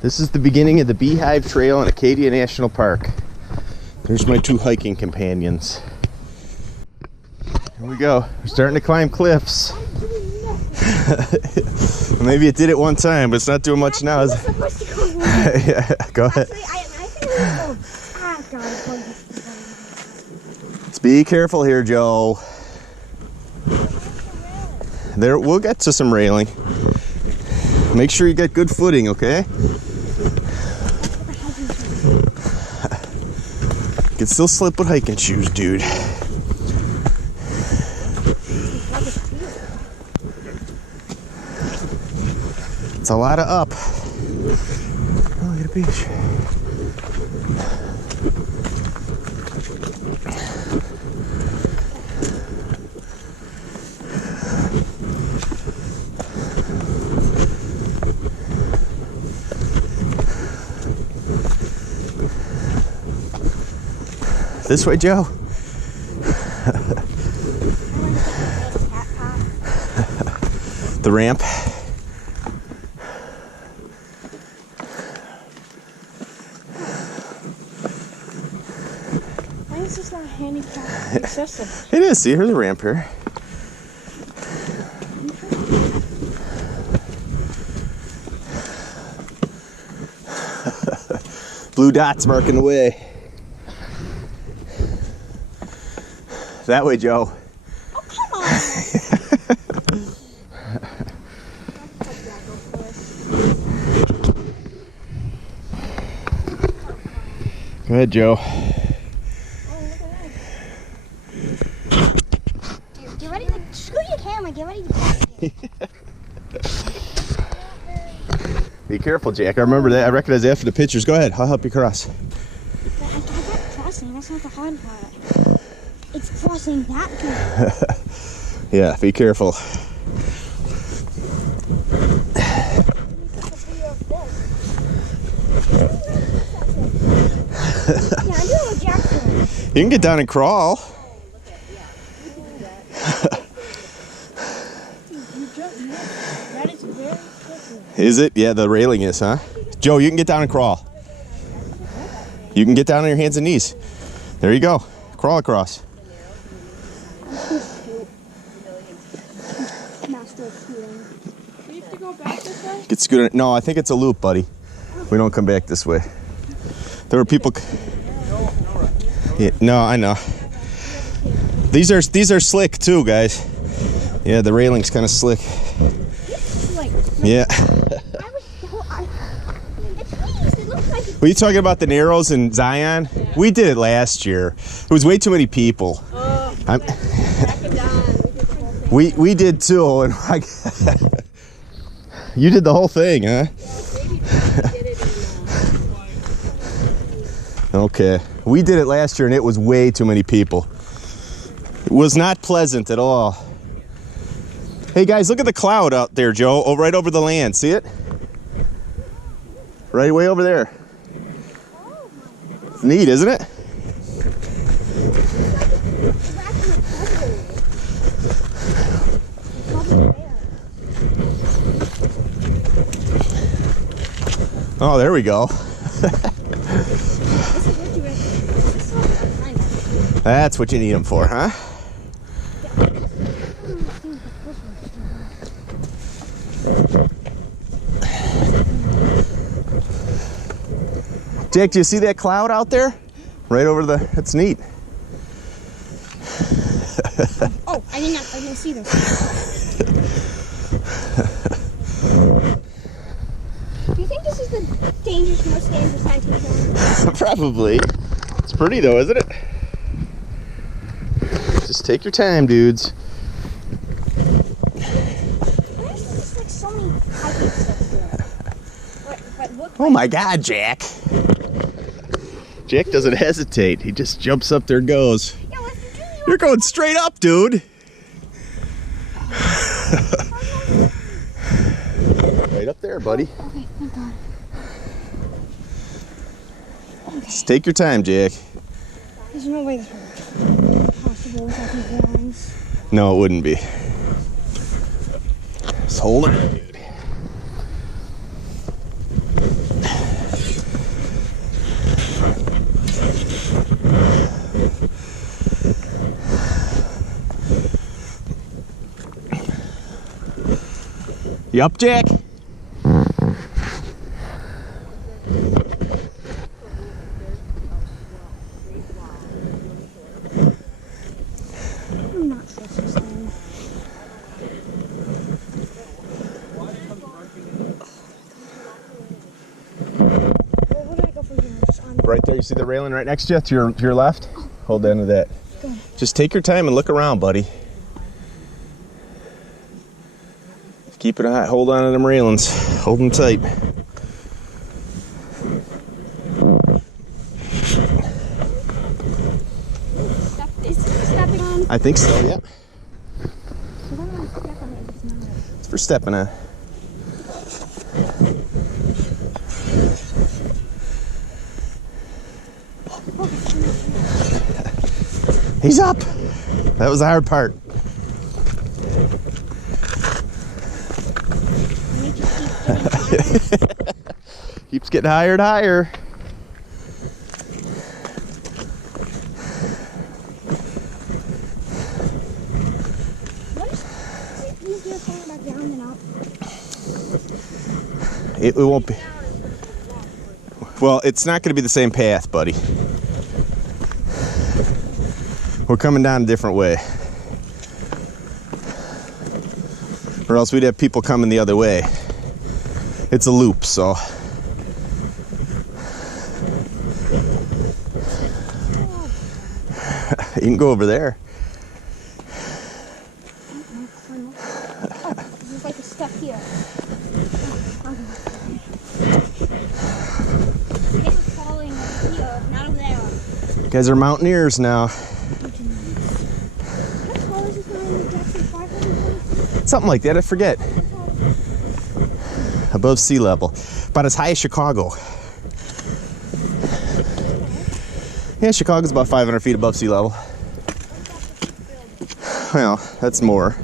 This is the beginning of the Beehive Trail in Acadia National Park. There's my two hiking companions. Here we go. We're starting to climb cliffs. Maybe it did it one time, but it's not doing much now. Yeah, go ahead. Let's be careful here, Joe. There, we'll get to some railing. Make sure you get good footing, okay? You can still slip with hiking shoes, dude. It's a lot of up. Oh, look at the beach. This way, Joe. The ramp. Why is this not handicap accessible? It is. See, here's a ramp here. Blue dots marking the way. That way, Joe. Oh, come on! Go ahead, Joe. Oh, look at that. Get ready to screw your camera. Get ready to Be careful, Jack. I remember that. I recognize that for the pictures. Go ahead. I'll help you cross. I got crossing. That's not the hard part. It's crossing that good. Yeah, be careful. Yeah, I do know what Jack's doing. You can get down and crawl. That is very quickly. Is it? Yeah, the railing is, huh? Joe, you can get down and crawl. You can get down on your hands and knees. There you go. Crawl across. Do you have to go back this way? Get scooted. No, I think it's a loop, buddy. We don't come back this way. There were people. Yeah, no, I know. These are slick too, guys. Yeah, the railing's kind of slick. Yeah. Were you talking about the Narrows in Zion? Yeah. We did it last year. It was way too many people. We did too, and like, you did the whole thing, huh? Okay, we did it last year, and it was way too many people. It was not pleasant at all. Hey guys, look at the cloud out there, Joe. Oh, right over the land. See it? Right way over there. It's neat, isn't it? Oh, there we go. That's what you need them for, huh? Jake, do you see that cloud out there? Right over the, that's neat. Oh, I didn't see them. Do you think this is the most dangerous hiking trail? Probably. It's pretty though, isn't it? Just take your time, dudes. There's just like so many hiking stuff here. But look. Oh my God, Jack. Jack doesn't hesitate. He just jumps up there and goes. Yeah, what did you do? You're going straight up, dude. Right up there, buddy. Okay, thank God. Okay. Just take your time, Jack. There's no way this would be possible without these railings. No, it wouldn't be. Just hold it, dude. You up, Jack? I'm not trust this thing. Well, where do I go from here? Just on. Right there, you see the railing right next to you? To your left? Hold on to that. Good. Just take your time and look around, buddy. Keep it hot. Hold on to them railings. Hold them tight. Is this stepping on? I think so, yep. I don't want to step on it if it's not. It's for stepping on. He's up. That was the hard part. And it just keeps getting higher. Keeps getting higher and higher. What is it easier going back down than up? It won't be. Well, it's not going to be the same path, buddy. We're coming down a different way. Or else we'd have people coming the other way. It's a loop, so. You can go over there. Oh, there's like a step here. This is falling over here, not over there. You guys are mountaineers now. How tall is this mountain? Jackson, 500 feet? Something like that, I forget. Above sea level. About as high as Chicago. Yeah, Chicago's about 500 feet above sea level. Well, that's more.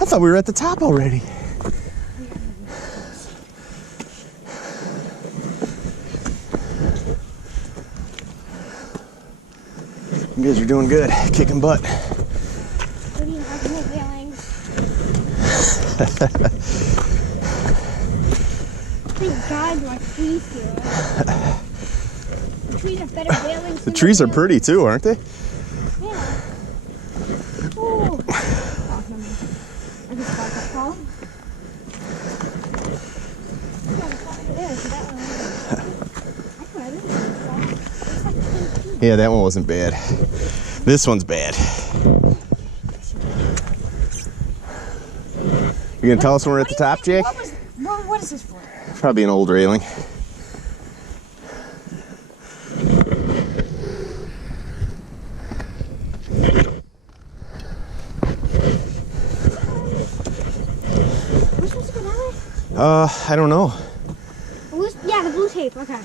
I thought we were at the top already. You guys are doing good, kicking butt. What do you have? No railings. Thank God there are trees here. The trees have better railings. The trees are pretty too, aren't they? Yeah. Oh. I just got that fall. Yeah, that one wasn't bad. This one's bad. You gonna tell us when we're at the top, Jake? What is this for? Probably an old railing. We're supposed to go that way? I don't know. Yeah, the blue tape. Okay.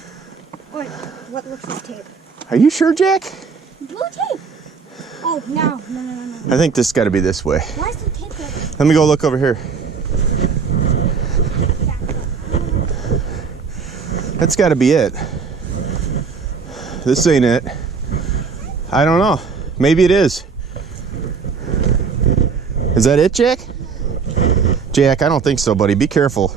Wait, what's this tape? Are you sure, Jack? Blue tape. Oh, no. I think this got to be this way. Why is the tape there? Let me go look over here. That's got to be it. This ain't it. I don't know. Maybe it is. Is that it, Jack? Jack, I don't think so, buddy. Be careful.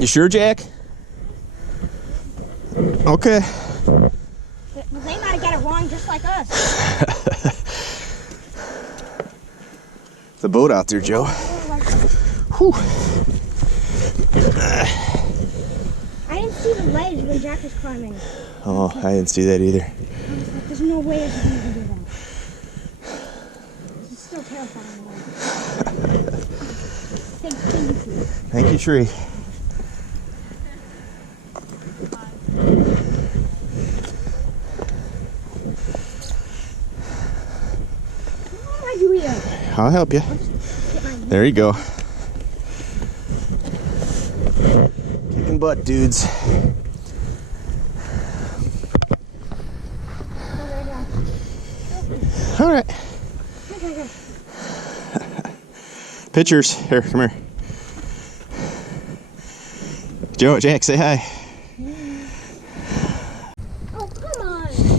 You sure, Jack? Okay. Well, they might have got it wrong just like us. The boat out there, Joe. Whew. I didn't see the ledge when Jack was climbing. Oh, I didn't see that either. I was like, there's no way I could even do that. This is still terrifying. Thank you. Thank you, tree. What do I do here? I'll help you. Get my There you go. Kicking butt, dudes. All right. Pictures. Here, come here. Joe, Jack, say hi. Oh,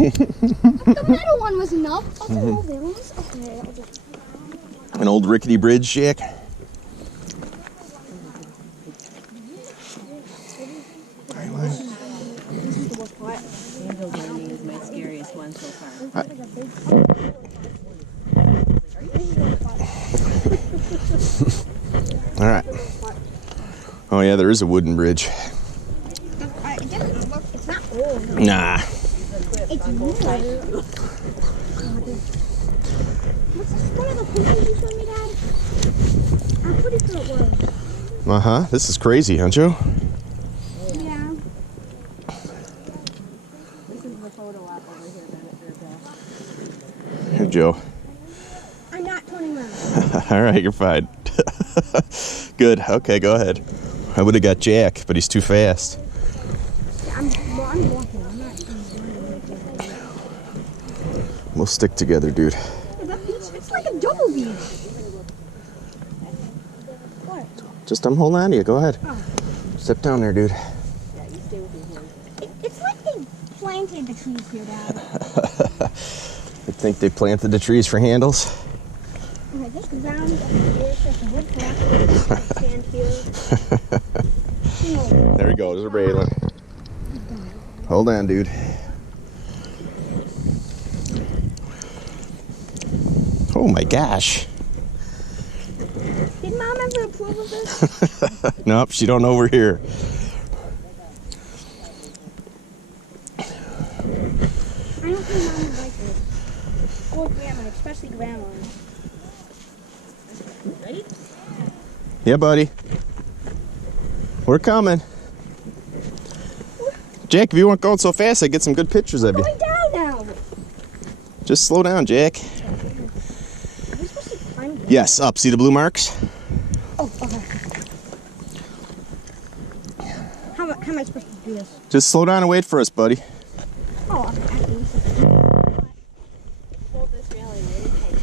The middle one was enough. That's all there was. Okay, I'll just... An old rickety bridge, Jack. Angel Landing is my scariest one so far. All right. Oh yeah, there is a wooden bridge. It doesn't look... It's not old. Nah. It's new. What's this one of the pictures you showed me, Dad? I'm pretty sure it was. Uh-huh. This is crazy, huh, Joe? Yeah. This is the photo op over here that it did. Here, Joe. I'm not turning around. All right, you're fine. Good. Okay, go ahead. I would have got Jack, but he's too fast. Yeah, I'm walking. I'm not running. We'll stick together, dude. It's like a double V. What? Just I'm holding on to you. Go ahead. Oh. Step down there, dude. Yeah, you stay with your hand. It's like they planted the trees here, Dad. I think they planted the trees for handles. Okay, this ground up here, there's a wood block, stand here. There we go. There's a railing. Hold on, dude. Oh my gosh. Did Mom ever approve of this? Nope, she don't know we're here. I don't think Mom would like this. Or Grandma, especially Grandma. Ready? Yeah, buddy. We're coming. Jack, if you weren't going so fast, I'd get some good pictures of you. Going down now. Just slow down, Jack. Are we supposed to climb this? Yes, up. See the blue marks? Oh, okay. How am I supposed to do this? Just slow down and wait for us, buddy. Oh, okay. Hold this railing really tight.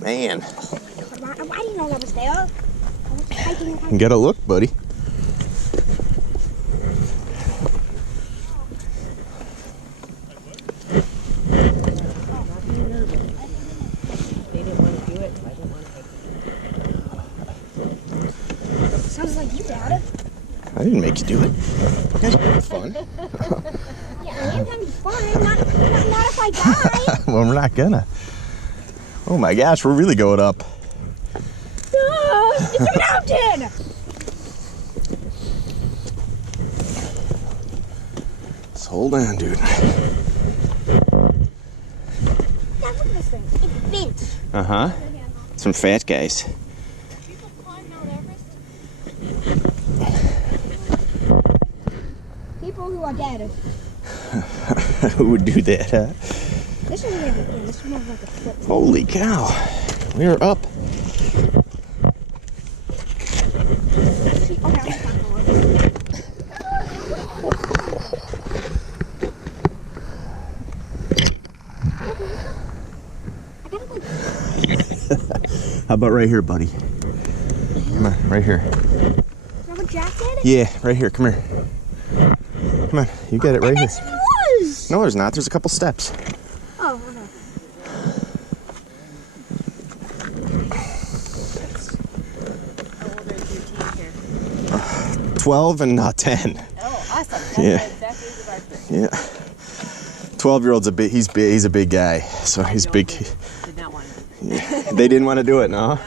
Man, Why do you know that was there? I was hiking and you gotta look, buddy. They didn't want to do it, so I didn't want to. Sounds like you got it. I didn't make you do it. You guys are having fun. Yeah, I am having fun. Not if I die. Well, we're not gonna. Oh my gosh, we're really going up. It's a mountain! Just hold on, dude. Dad, look at this thing. It's bent. Uh-huh. Some fat guys. People climb Mount Everest? People who are dead. Who would do that, huh? This is really good. This is more like a flip. Holy cow. We are up. See, okay, I'm just not going. I gotta go. How about right here, buddy? Come on, right here. Is that what Jack did? Yeah, right here. Come here. Come on, you get it right here. That's what it was! No, there's not. There's a couple steps. Oh, okay. How old is your team here? 12 and 10. Oh, awesome. That's Yeah. exactly the marker. Yeah. 12-year-old's a big. He's big. He's a big guy. So he's big. Did not want to. Yeah. They didn't want to do it, no. No,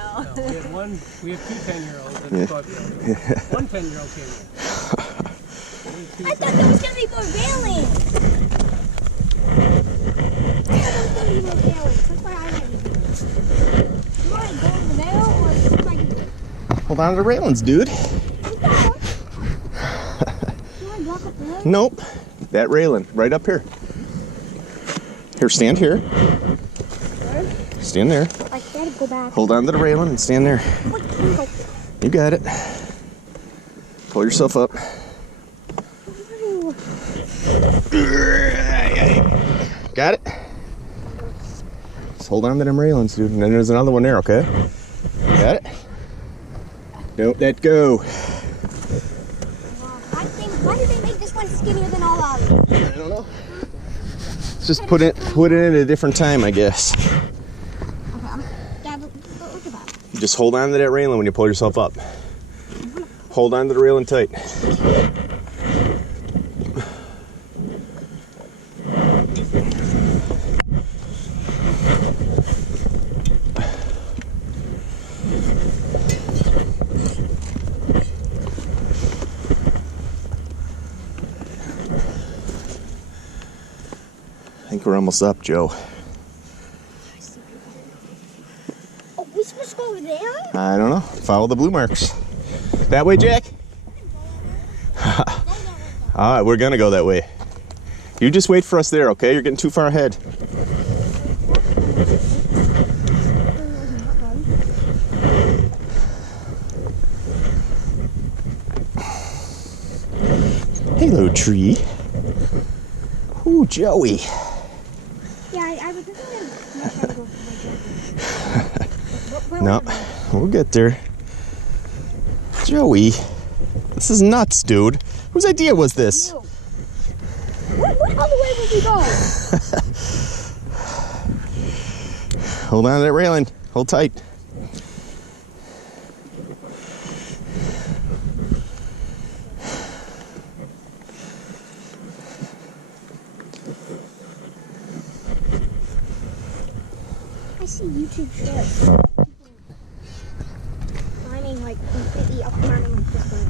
we have two 10-year-olds and a 12-year-old. One 10-year-old came in. I thought there was gonna be more railing. I thought there was gonna be more railings. That's why I didn't do it. You want to go over there or what do I do? Hold on to the railings, dude. You want to walk up there? Nope. That railing right up here. Here, stand here. Stand there. I gotta go back. Hold on to the railing and stand there. Wait, let me go. You got it. Pull yourself up. Got it? Just hold on to them railings, dude. And then there's another one there, okay? Got it? Don't let go. Why did they make this one skinnier than all others? I don't know. Just put it in at a different time, I guess. Okay, Dad, look at that. You just hold on to that railing when you pull yourself up. Hold on to the railing tight. I think we're almost up, Joe. Oh, we supposed to go over there? I don't know. Follow the blue marks. That way, Jack? Alright, we're gonna go that way. You just wait for us there, okay? You're getting too far ahead. Hello, tree. Ooh, Joey. Yeah, I was thinking of No, we'll get there. Joey, this is nuts, dude. Whose idea was this? What other way would we go? Hold on to that railing. Hold tight. I see YouTube shorts. Climbing like completely up climbing like this way.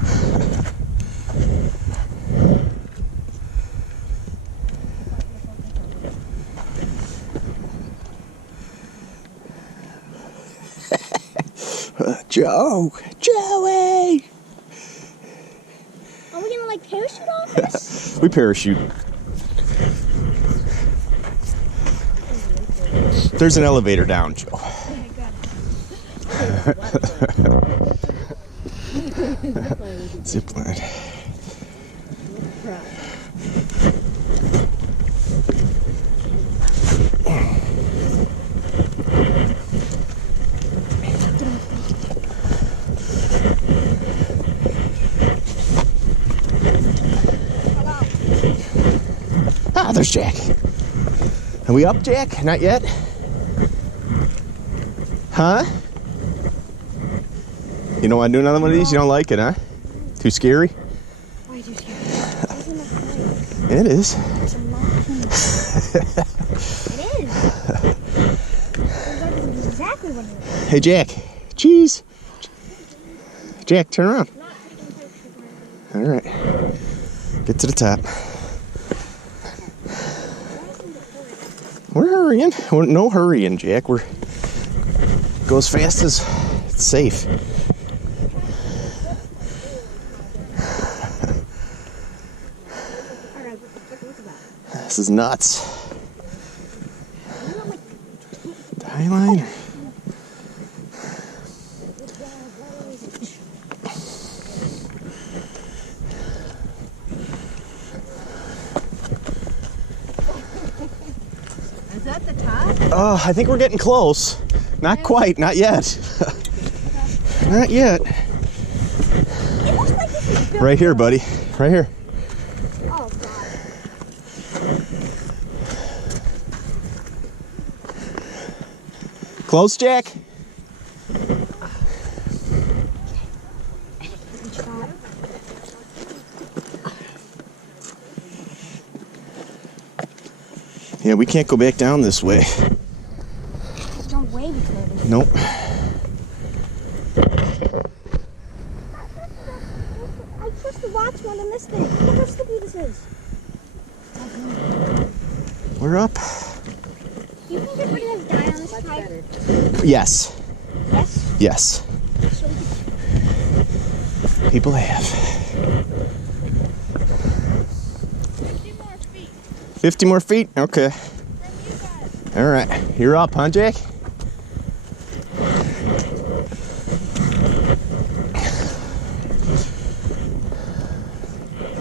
Joey! Are we gonna like parachute off this? We parachute. There's an elevator down, Joe. Zip line. Ah, there's Jack. Are we up, Jack? Not yet? Huh? You don't want to do another one of these? You don't like it, huh? Too scary? Why too scary? Isn't that funny? It is. It's a lot of fun. It is. That's exactly what it is. Hey, Jack. Cheese. Jack, turn around. All right. Get to the top. We're hurrying. We're no hurrying, Jack. We're go as fast as it's safe. This is nuts. The Highline. Is that the top? Oh, I think we're getting close. Not quite, not yet. Not yet. It looks like this is built. Right here, buddy. Right here. Oh, God. Close, Jack? Yeah, we can't go back down this way. There's no way we could. Nope. I trust the watch more than this thing. Look how slippery this is. We're up. You think everybody has died on this ride? Yes. Yes? Yes. So we could People have. 50 more feet. 50 more feet? Okay. From you guys. All right. You're up, huh, Jack?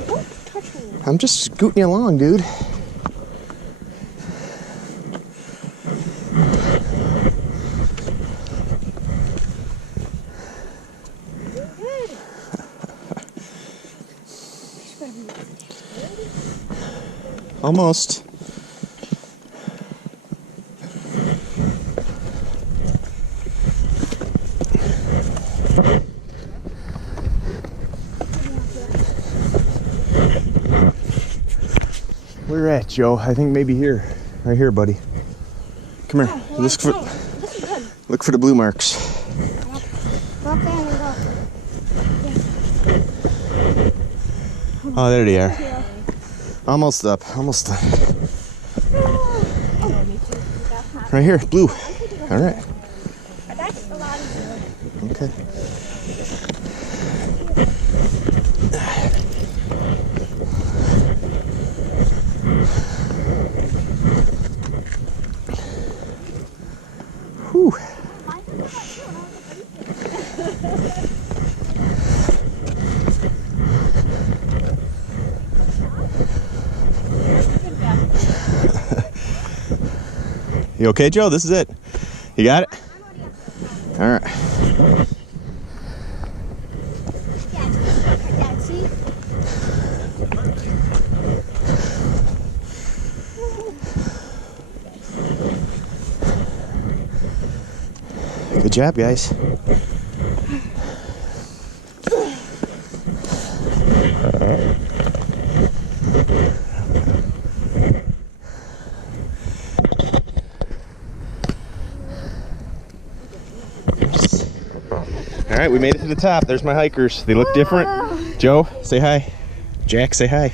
don't touch me. I'm just scooting you along, dude. Almost. Where you at, Joe? I think maybe here. Right here, buddy. Come here. This is good. Look for the blue marks. Go up there and then go. Oh, there they are. Almost up. Almost done. Right here, blue. All right. That's a lot easier. Okay. Whew. You okay, Joe? This is it. You got it? All right. Dad, see? Good job, guys. All right, we made it to the top. There's my hikers. They look different. Joe, say hi. Jack, say hi.